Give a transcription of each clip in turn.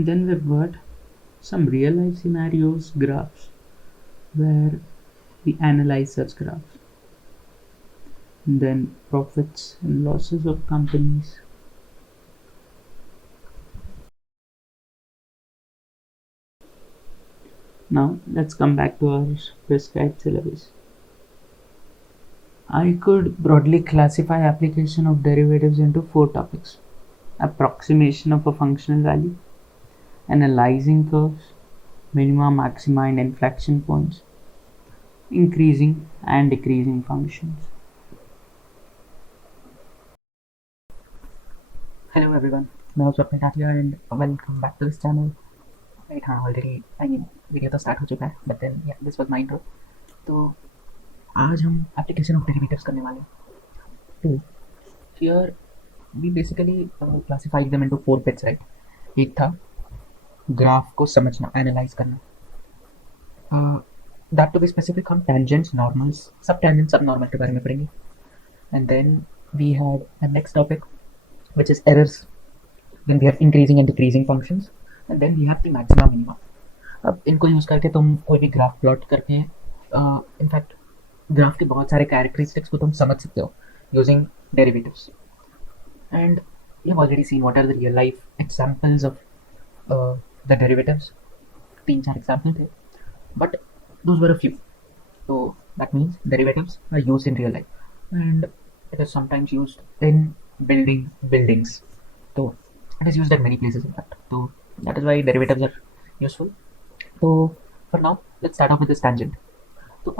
And then we've got some real life scenarios graphs where we analyze such graphs. And then profits and losses of companies. Now let's come back to our prescribed syllabus. I could broadly classify application of derivatives into 4 topics: approximation of a functional value, analyzing curves, minima, maxima, and inflection points, increasing and decreasing functions. Hello everyone, मैं हूं Swapna Tatia and welcome back to this channel. Right, हाँ already video तो start हो चुका है but then this was my intro. तो आज हम एप्लीकेशन ऑफ डेरिवेटिव्स करने वाले हैं. तो here we basically classified them into 4 bits, right. एक था ग्राफ को समझना, एनालाइज करना. दैट टू बी स्पेसिफिक हम टेंजेंट्स, नॉर्मल्स, सब टेंजेंट्स, सब नॉर्मल के बारे में पढ़ेंगे. And then we have the next topic which is errors. Then we have increasing and decreasing functions, and then we have the maxima minima. अब इनको use करके तुम कोई भी ग्राफ प्लॉट करके इनफैक्ट ग्राफ के बहुत सारे कैरेक्टरिस्टिक्स को तुम समझ सकते हो using derivatives. And you have already seen what are the real life examples of the derivatives. 3-4 example थे but those were a few. So that means derivatives are used in real life, and it is sometimes used in building buildings. So it is used at many places in fact. So that is why derivatives are useful. So for now let's start off with this tangent. तो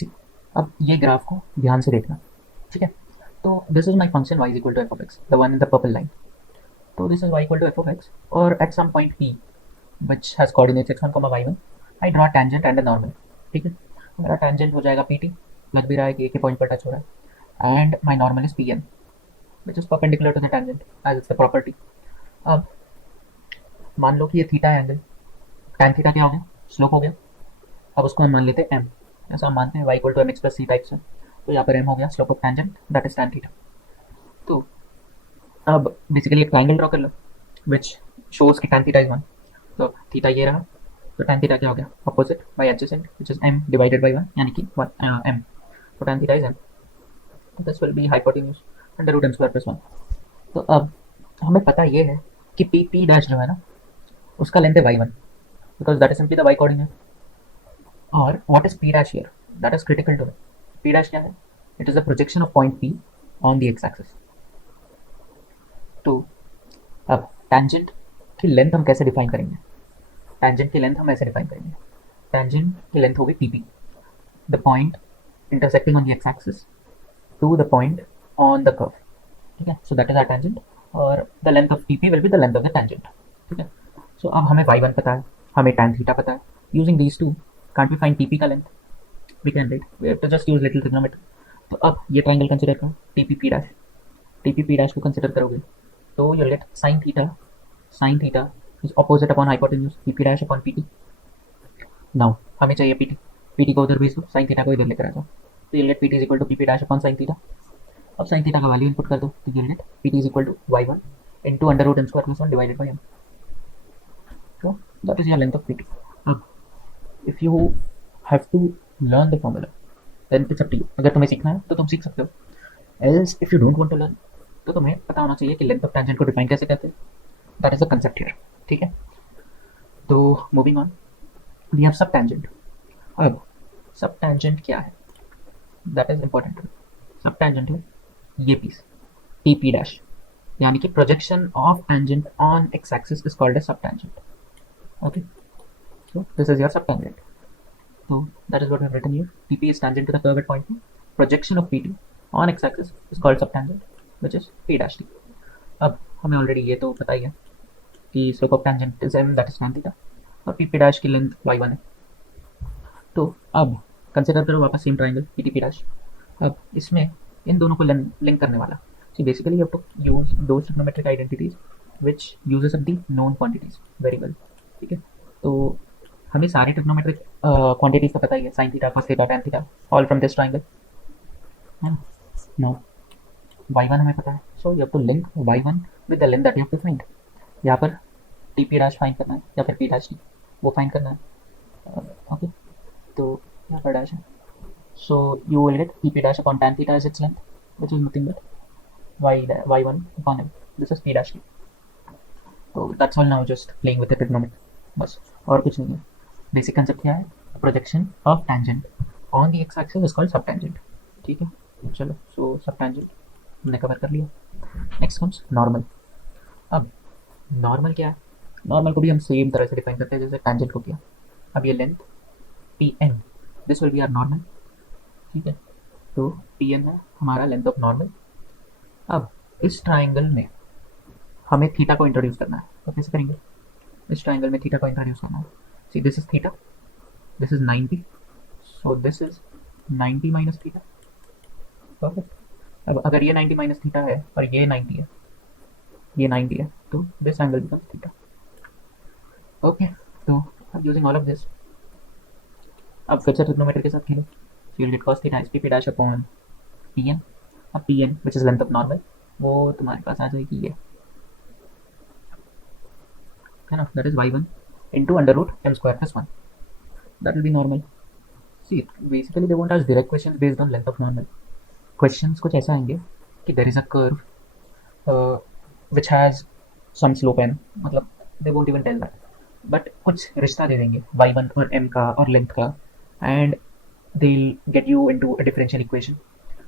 see, अब ये graph को ध्यान से देखना, ठीक है. तो this is my function y is equal to f of x, the one in the purple line. So this is y equal to f of x, or at some point p which has coordinates x1, y1, I draw a tangent and a normal. ठीक है, मेरा tangent हो जाएगा P T, लग भी रहा है कि एक ही पॉइंट पर टच हो रहा है. And my normal is P N which is perpendicular to the tangent as it's the property. अब मान लो कि ये थीटा है एंगल, टैन थीटा क्या हो गया, स्लोप हो गया. अब उसको हम मान लेते हैं एम. ऐसा हम मानते हैं y equal to m x plus c type से. तो यहाँ पर एम हो गया slope of tangent, that is tan theta. तो अब बेसिकली एक ट्राइंगल ड्रॉ कर लो विच शोज कि टैन थीटा इज 1. तो थीटा ये रहा, तो tan थीटा क्या हो गया, opposite by adjacent which is m divided by 1, यानी कि m. तो tan थीटा इज m. तो this will be hypotenuse under root m square plus 1. तो अब हमें पता ये है कि p डैश जो है ना, उसका लेंथ है y1 because that is simply the y coordinate. और what is p dash here, that is critical to it. p dash क्या है, it is the projection of point p on the x axis. तो अब tangent की length हम कैसे define करेंगे, tangent की लेंथ हम ऐसे डिफाइन करेंगे. टेंजेंट की लेंथ होगी t p, the point intersecting on the x axis to the point on the curve. ठीक है, so that is our tangent, और the length of t p will be the length of the tangent. ठीक है, सो अब हमें y1 पता है, हमें tan थीटा पता है. Using these two can't we find TP का length, we can write, we have to just use little trigonometry. तो अब ये ट्राइंगल कंसीडर करो, TP p dash. TP p dash को कंसीडर करोगे तो यू गेट sin थीटा is opposite upon hypotenuse pp dash upon pt. Now हमें चाहिए pt, pt को उधर भेज दो, sin थीटा को इधर लेकर आ जाओ. तो you'll get pt is equal to pp dash upon sin theta. अब sin थीटा का वैल्यू इनपुट कर दो तो you'll get pt is equal to y1 into under root m square plus 1 divided by m. So that is your length of pt. अब if you have to learn the formula then it's up to you. अगर तुम्हें सीखना है तो तुम सीख सकते हो, else if you don't want to learn तो तुम्हें पता होना चाहिए कि लेंथ ऑफ टेंजेंट को डिफाइन कैसे करते हैं. That is the concept here. ठीक है, तो moving on, we have sub tangent. अब सब टेंजेंट क्या है, that is important. Sub tangent है ये पीस टी पी डैश, यानी कि projection of tangent on x axis is called as sub tangent. Okay, so this is your sub tangent. तो that is what I have written here. TP is tangent to the curve at point P. Projection of PT on x axis is called sub tangent which is p dash टी. अब हमें already ये तो पता ही है कि slope of tangent is m, that is tan theta, और p p डैश की लेंथ y1 है. तो अब कंसिडर करो वापस same triangle p t p dash. अब इसमें इन दोनों को लिंक करने वाला, see basically you have to use those trigonometric identities which uses up the known quantities very well. ठीक है, तो हमें सारे ट्रिग्नोमेट्रिक क्वांटिटीज का पता ही है, sin theta, cos theta, tan theta, all from this triangle है ना. नाउ y1 हमें पता है, so you have to link y1 with the length that you have to find. यहाँ पर टी पी डैश फाइंड करना है या फिर पी डैश टी, वो फाइंड करना है. ओके, तो यहाँ पर डैश है. So you will get P dash upon tan theta is its length, which is nothing but y1 upon m. This is P dash t. So that's all now, just playing with the trigonometry. बस और कुछ नहीं है. Basic concept क्या है? Projection of tangent on the x axis is called sub tangent. ठीक है, चलो. सो सब टेंजेंट हमने कवर कर लिया. Next comes normal. अब नॉर्मल क्या है? नॉर्मल को भी हम सेम तरह से डिफाइन करते हैं जैसे टेंजेंट को किया. अब ये length P N, this will be our normal. ठीक है, तो पी एन है हमारा लेंथ ऑफ नॉर्मल. अब इस ट्राइंगल में हमें थीटा को इंट्रोड्यूस करना है, तो कैसे करेंगे? इस ट्राइंगल में थीटा को इंट्रोड्यूस करना है. See this is theta, this is 90, so this is 90 minus theta. Perfect. अब अगर ये 90 माइनस थीटा है और ये 90 है, ये 90 है, तो this angle becomes theta. Okay, तो अब यूजिंग ऑल ऑफ दिस, अब फिर से ट्रिग्नोमेट्री के साथ खेलो. You will get cos theta is p dash upon p n. अब p N which is length of normal, वो तुम्हारे पास आ जाएगी ये, है ना, that is y1 into under root m square plus 1. That will be normal. See, basically they won't ask direct questions based on length of normal. Questions कुछ ऐसा आएंगे कि there is a curve which has some slope n, मतलब they won't even tell that, but कुछ रिश्ता दे देंगे y1 और m का और length का, and they'll get you into a differential equation.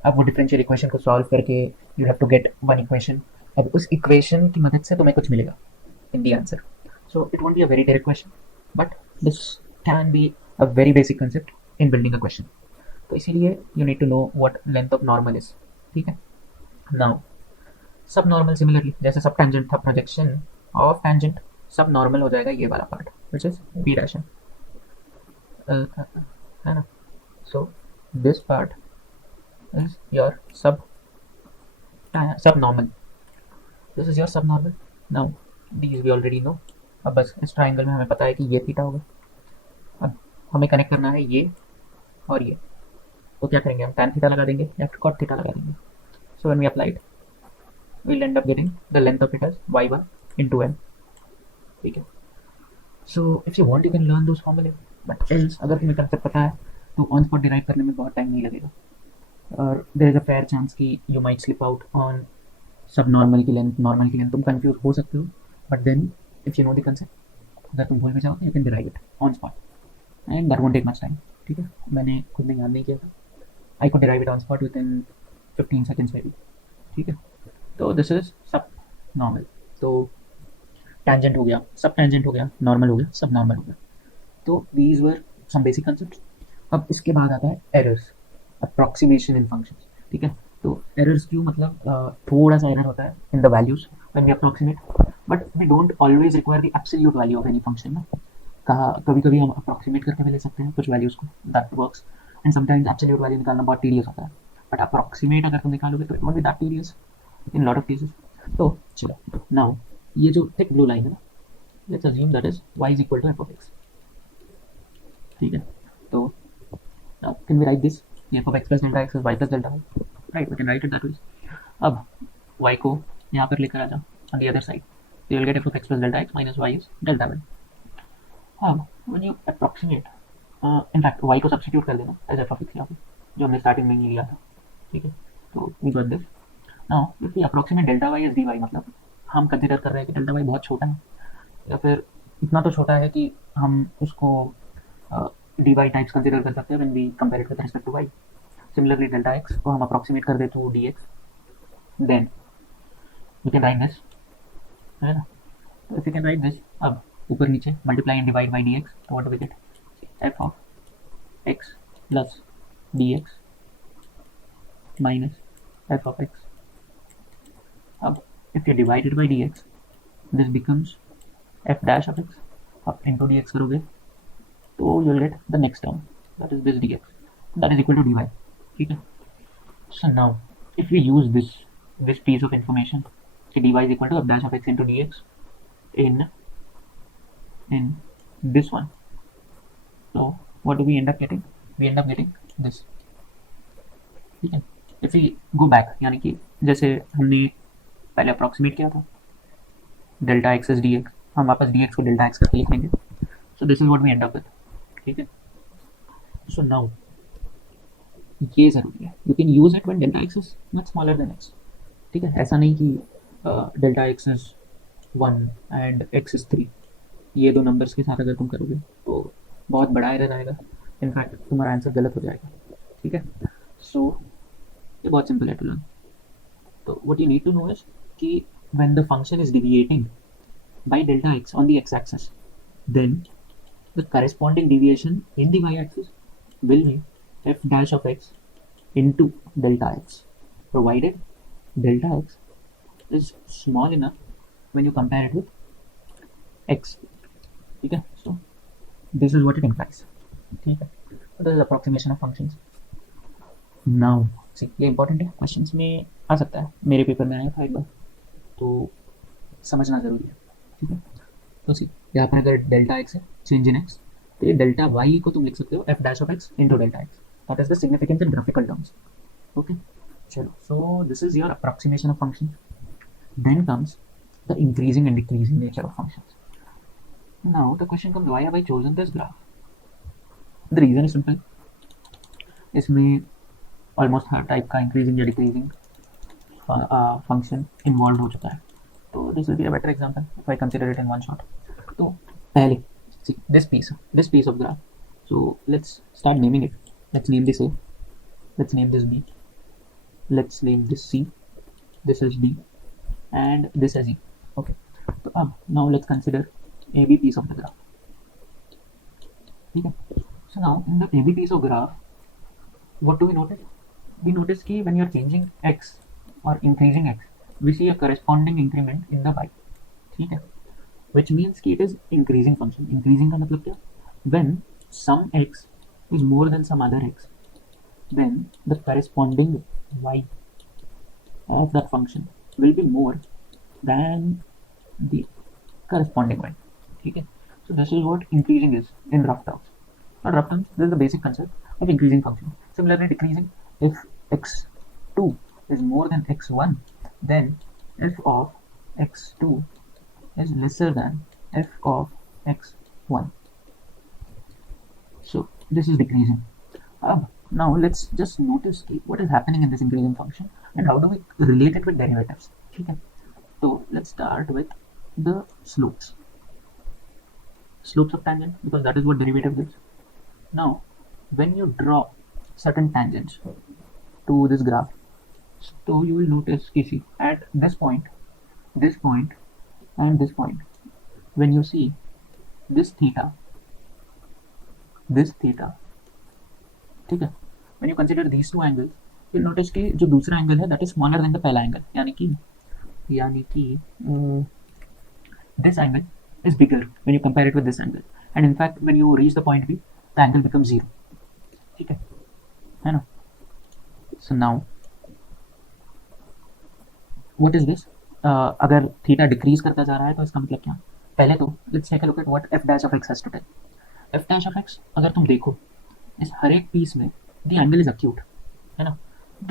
अब वो differential equation को solve करके you have to get one equation. अब उस equation की मदद से तुम्हें कुछ मिलेगा in the answer. So it won't be a very direct question, but this can be a very basic concept in building a question. तो इसीलिए you need to know what length of normal is. ठीक है. Now सब normal similarly जैसे सब tangent था, projection of tangent, सब normal हो जाएगा ये वाला part which is b dash है ना. So this part is your subnormal. This is your subnormal. Now these we already know. अब बस इस ट्राइंगल में हमें पता है कि ये थीटा होगा. अब हमें कनेक्ट करना है ये और ये, तो क्या करेंगे? हम tan थीटा लगा देंगे या फिर cot थीटा लगा देंगे. So when we applied we'll end up getting the length of it as y1 into m. ठीक है. So if you want you can learn those फॉर्मूले, बट एल्स अगर तुम्हें कंसेप्ट पता है तो ऑन स्पॉट डिराइव करने में बहुत टाइम नहीं लगेगा, और there is a fair chance कि you might slip out on sub normal की लेंथ, नॉर्मल की लेंथ. तुम कंफ्यूज हो सकते हो, but then if you know the concept, अगर तुम भूल भी जाओ you can derive it on spot and that won't take much time. ठीक है, मैंने खुद ने याद नहीं किया था. I could derive it on spot within 15 seconds may be. ठीक है, तो दिस इज सब नॉर्मल. तो टेंजेंट हो गया, सब टेंजेंट हो गया, नॉर्मल हो गया, सब नॉर्मल हो गया. तो these were some basic concepts. अब इसके बाद आता है एरर्स, अप्रॉक्सीमेशन इन फंक्शंस. ठीक है, तो एरर्स क्यों? मतलब थोड़ा सा एरर होता है in the values when we approximate, but we don't always require the absolute value of any function ना. कभी कभी हम अप्रॉक्सीमेट करके भी ले सकते हैं कुछ वैल्यूज को, that works. And sometimes absolute value निकालना बहुत टीडियस होता है, बट अप्रॉक्सीमेट अगर तुम निकालोगे तो it won't be that tedious in lot of cases. तो चलो, नाउ ये जो थिक ब्लू लाइन है ना, let's assume that is y is equal to f of x. ठीक है, तो now can we write this f of x plus delta x is y plus delta y, right? We can write it that way. अब y को यहाँ पर लेकर आ जाओ on the other side, so you will get f of x plus delta x minus y is delta y. अब when you approximate, in fact y को substitute कर देना as f of x यहाँ पे, जो हमने starting में नहीं लिया था. ठीक है, तो we got this. Now if we approximate delta y as dy, मतलब हम कंसिडर कर रहे हैं कि delta y बहुत छोटा है, या फिर इतना तो छोटा है कि हम उसको dy टाइप्स कंसिडर कर सकते हैं when we compare it with respect to y. Similarly delta x को हम अप्रॉक्सीमेट कर दे तो dx, then we can write this, है ना. तो if you can write this, अब ऊपर नीचे multiply and divide by dx, तो what do we get? f of x plus dx minus f of x. अब if you divide it by dx, this becomes f dash of x. अब into dx करोगे तो you will get the next term, that is this dx, that is equal to dy. ठीक है, so now if we use this piece of information, कि dy is equal to f dash of x into dx in this one, so what do we end up getting? We end up getting this. ठीक है, if we go back, यानी कि जैसे हमने पहले approximate किया था delta x S D x, हम वापस dx को डेल्टा x करके लिख लेंगे. So this is what we end up with. ठीक है. So now ये ज़रूरी है. You can use it when delta x is much smaller than x. ठीक है. ऐसा नहीं कि delta x is 1 and x is 3. ये दो नंबर्स के साथ अगर तुम करोगे तो बहुत बड़ा एरर आएगा. इनफैक्ट तुम्हारा आंसर गलत हो जाएगा. ठीक है. सो ये बहुत सिंपल है टू लर्न. तो what you need to know is कि when the function is deviating by delta x on the x-axis, then the corresponding deviation in the y-axis will be f dash of x into delta x, provided delta x is small enough when you compare it with x. Okay, so this is what it implies. Okay, so this is approximation of functions. Now see, ये important है, questions में आ सकता है, मेरे paper में आया था एक बार, तो समझना ज़रूरी है. ठीक है. तो सी यहाँ पर अगर डेल्टा एक्स है, चेंज इन एक्स, तो ये डेल्टा वाई को तुम लिख सकते हो f dash of x into delta x. That is the significance in graphical terms. Okay, चलो. So this is your approximation of function. Then comes the increasing and decreasing nature of functions. Now the question comes, why have I chosen this graph? The reason is simple. इसमें almost हर type का increasing या decreasing function involve हो चुका है. So this will be a better example if I consider it in one shot. So पहले see this piece of graph. So let's start naming it. Let's name this A. Let's name this B. Let's name this C. This is D, and this is E. Okay. So now let's consider AB piece of the graph. Okay. So now in the AB piece of graph, what do we notice? We notice कि when you are changing x or increasing x, we see a corresponding increment in the y. ठीक है. Which means कि it is increasing function. Increasing का मतलब क्या? When some x is more than some other x, then the corresponding y of that function will be more than the corresponding y. ठीक है. So this is what increasing is in rough terms. Not rough terms, this is the basic concept of increasing function. Similarly, decreasing, if x2 is more than x1, then f of x2 is lesser than f of x1. So this is decreasing. Now let's just notice what is happening in this increasing function and how do we relate it with derivatives. ठीक है. So let's start with the slopes. Slopes of tangent, because that is what derivative is. Now when you draw certain tangents to this graph, so you will notice see at this point and this point, when you see this theta, ठीक है, when you consider these two angles, you'll notice कि जो दूसरा angle है that is smaller than the पहला angle, यानी कि this angle is bigger when you compare it with this angle, and in fact when you reach the point B, the angle becomes 0. ठीक है ना. So now what is this? अगर theta decrease करता जा रहा है तो इसका मतलब क्या? पहले तो let's take a look at what f dash of x has to tell. f dash of x अगर तुम देखो इस हर एक पीस में the angle is acute, है ना.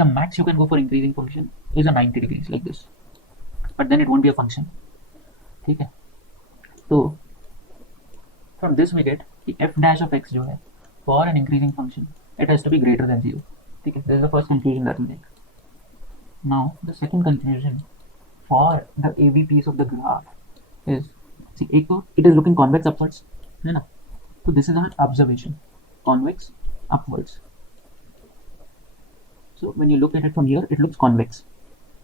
The max you can go for increasing function is a 90 degrees like this, but then it won't be a function. ठीक है. तो from this we get कि f dash of x जो है for an increasing function it has to be greater than 0. ठीक है. This is the first conclusion that we make. Now the second conclusion for the AB piece of the graph is, see, एक तो it is looking convex upwards, है ना. So this is our observation, convex upwards. So when you look at it from here, it looks convex.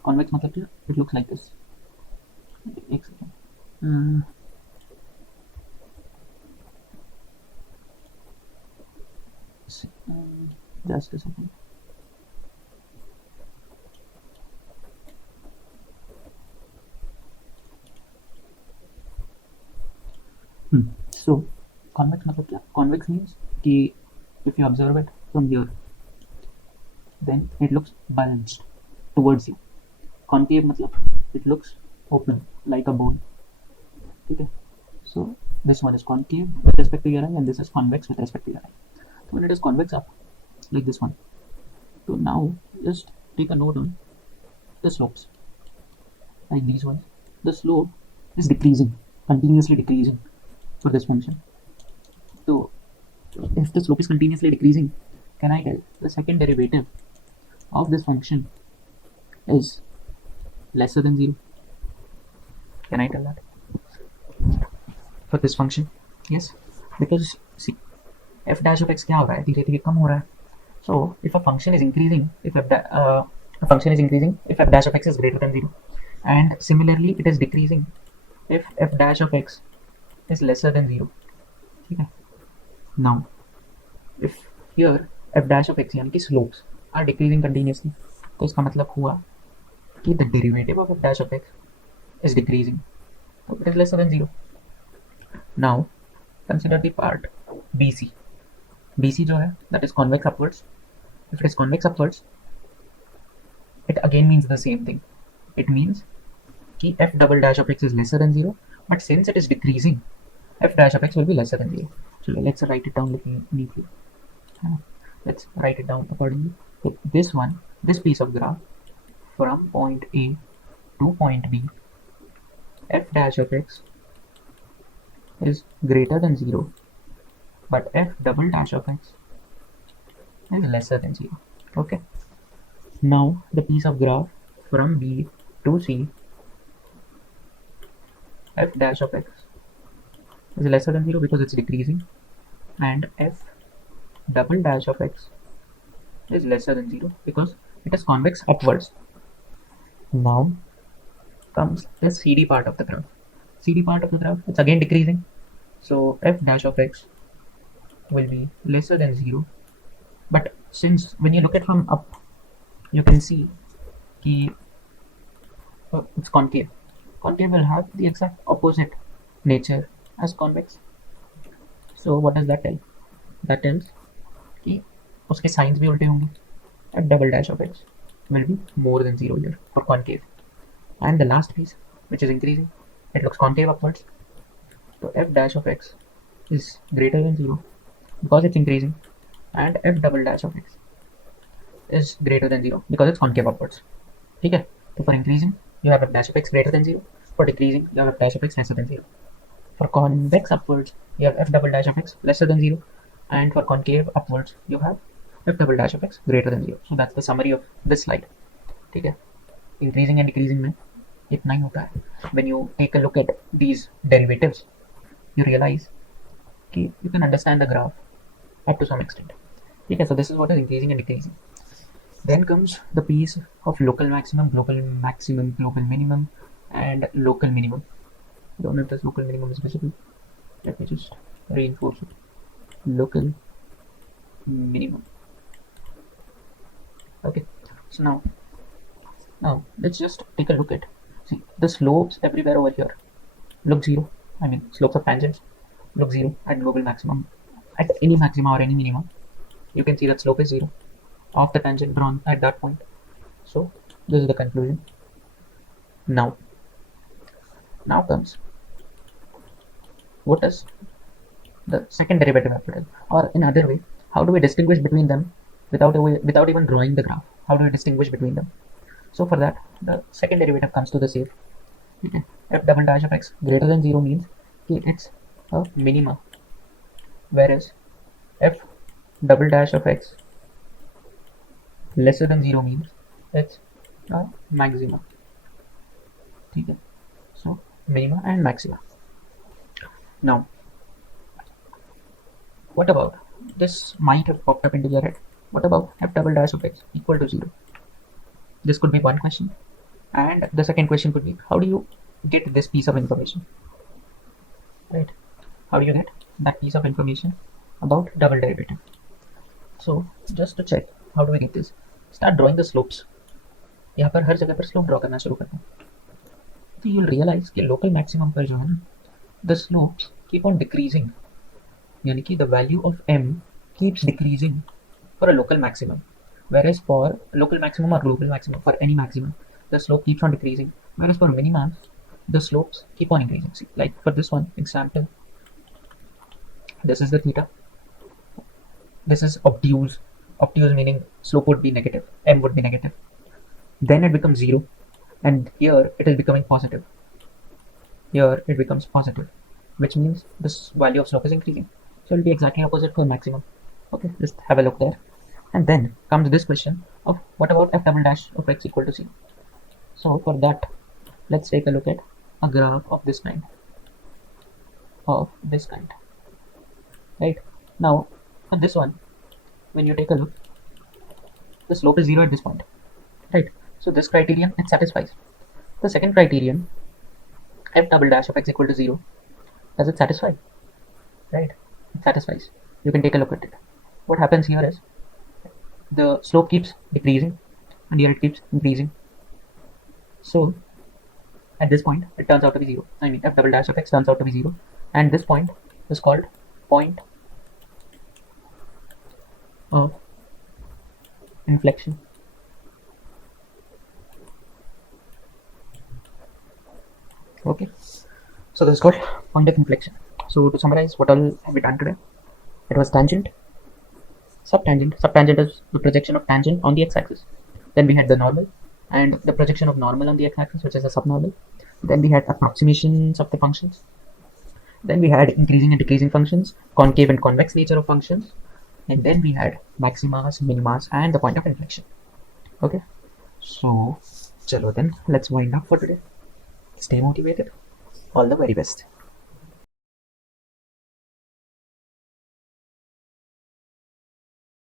Convex मतलब क्या? It looks like this. एक second. Just a second. So convex मतलब क्या? Convex means कि if you observe it from here, then it looks balanced towards you. Concave मतलब it looks open like a bone. ठीक है. So this one is concave with respect to your eye, and this is convex with respect to your eye. So when it is convex up, like this one. So now just take a note on the slopes, like these ones. The slope is decreasing. continuously decreasing for this function. So if the slope is continuously decreasing, can I tell the second derivative of this function is lesser than 0? Can I tell that for this function? Yes, because see, f dash of x क्या हो रहा है, धीरे धीरे कम हो रहा है. So if a function is increasing, if a function is increasing if f dash of x is greater than 0, and similarly it is decreasing if f dash of x is lesser than 0. ठीक है. Now if here f dash of x यानी कि slopes are decreasing continuously, तो इसका मतलब हुआ कि the derivative of f dash of x is decreasing, so it is lesser than 0. Now consider the part BC. BC जो है that is convex upwards. If it is convex upwards, it again means the same thing. It means कि f double dash of x is lesser than 0, but since it is decreasing, f dash of x will be lesser than 0. So let's write it down little neatly. Let's write it down accordingly. So this piece of graph from point A to point B, f dash of x is greater than 0, but f double dash of x is lesser than 0. Okay. Now the piece of graph from B to C, f dash of x is lesser than 0 because it's decreasing, and f double dash of x is lesser than 0 because it is convex upwards. Now comes the CD part of the graph. CD part of the graph, it's again decreasing, so f dash of x will be lesser than 0. But since when you look at from up, you can see कि it's concave. Concave will have the exact opposite nature as convex. So what does that tell? That tells कि उसके signs भी उल्टे होंगे. F double dash of x will be more than 0 here for concave. And the last piece, which is increasing, it looks concave upwards. So f dash of x is greater than 0 because it's increasing, and f double dash of x is greater than 0 because it's concave upwards. ठीक है. So for increasing, you have f dash of x greater than 0. For decreasing, you have f dash of x lesser than 0. For convex upwards, you have f double dash of x lesser than 0, and for concave upwards, you have f double dash of x greater than 0. So that's the summary of this slide. ठीक है. Increasing and decreasing में इतना ही होता है. When you take a look at these derivatives, you realize कि you can understand the graph up to some extent. ठीक है. So this is what is increasing and decreasing. Then comes the piece of local maximum, global minimum, and local minimum. I don't know if this local minimum is visible. Let me just reinforce it. Local minimum. Okay. So now let's just take a look at, see, the slopes everywhere over here look 0. I mean slopes of tangents look 0 at global maximum. At any maxima or any minimum, you can see that slope is 0 of the tangent drawn at that point. So this is the conclusion. Now comes what is the second derivative after, or in other way, how do we distinguish between them without even drawing the graph? How do we distinguish between them? So for that, the second derivative comes to the same. Okay. F double dash of x greater than 0 means it's a minima, whereas f double dash of x lesser than 0 means it's a maxima. Okay. So minima and maxima. Now, what about, this might have popped up into your head, what about f double dash of x equal to 0? This could be one question, and the second question could be, how do you get this piece of information, right? How do you get that piece of information about double derivative? So just to check, how do we get this? Start drawing the slopes. यहाँ पर हर जगह पर slope draw करना शुरू करते हैं, तो you'll realize कि लोकल मैक्सिमम पर जो है ना, the slopes keep on decreasing, यानी कि the value of m keeps decreasing for a local maximum, whereas for local maximum or global maximum, for any maximum, the slope keeps on decreasing, whereas for minima, the slopes keep on increasing. See, like for this one example, this is the theta, this is obtuse meaning slope would be negative, m would be negative, then it becomes 0, and here it is becoming positive. here it becomes positive, which means this value of slope is increasing. So it will be exactly opposite for maximum. Okay, just have a look there. And then comes this question of what about f double dash of x equal to 0? So for that, let's take a look at a graph of this kind. Right? Now, for this one, when you take a look, the slope is 0 at this point. Right? So this criterion, it satisfies. The second criterion, f double dash of x equal to 0, does it satisfy? Right? It satisfies. You can take a look at it. What happens here is the slope keeps decreasing and here it keeps increasing. So at this point it turns out to be 0. I mean f double dash of x turns out to be 0, and this point is called point of inflection. Okay, so this is called point of inflection. So to summarize, what all have we done today? It was tangent, subtangent. Subtangent is the projection of tangent on the x-axis. Then we had the normal and the projection of normal on the x-axis, which is a subnormal. Then we had approximations of the functions. Then we had increasing and decreasing functions, concave and convex nature of functions. And then we had maximas, minimas, and the point of inflection. Okay, so chalo then let's wind up for today. Stay motivated. All the very best.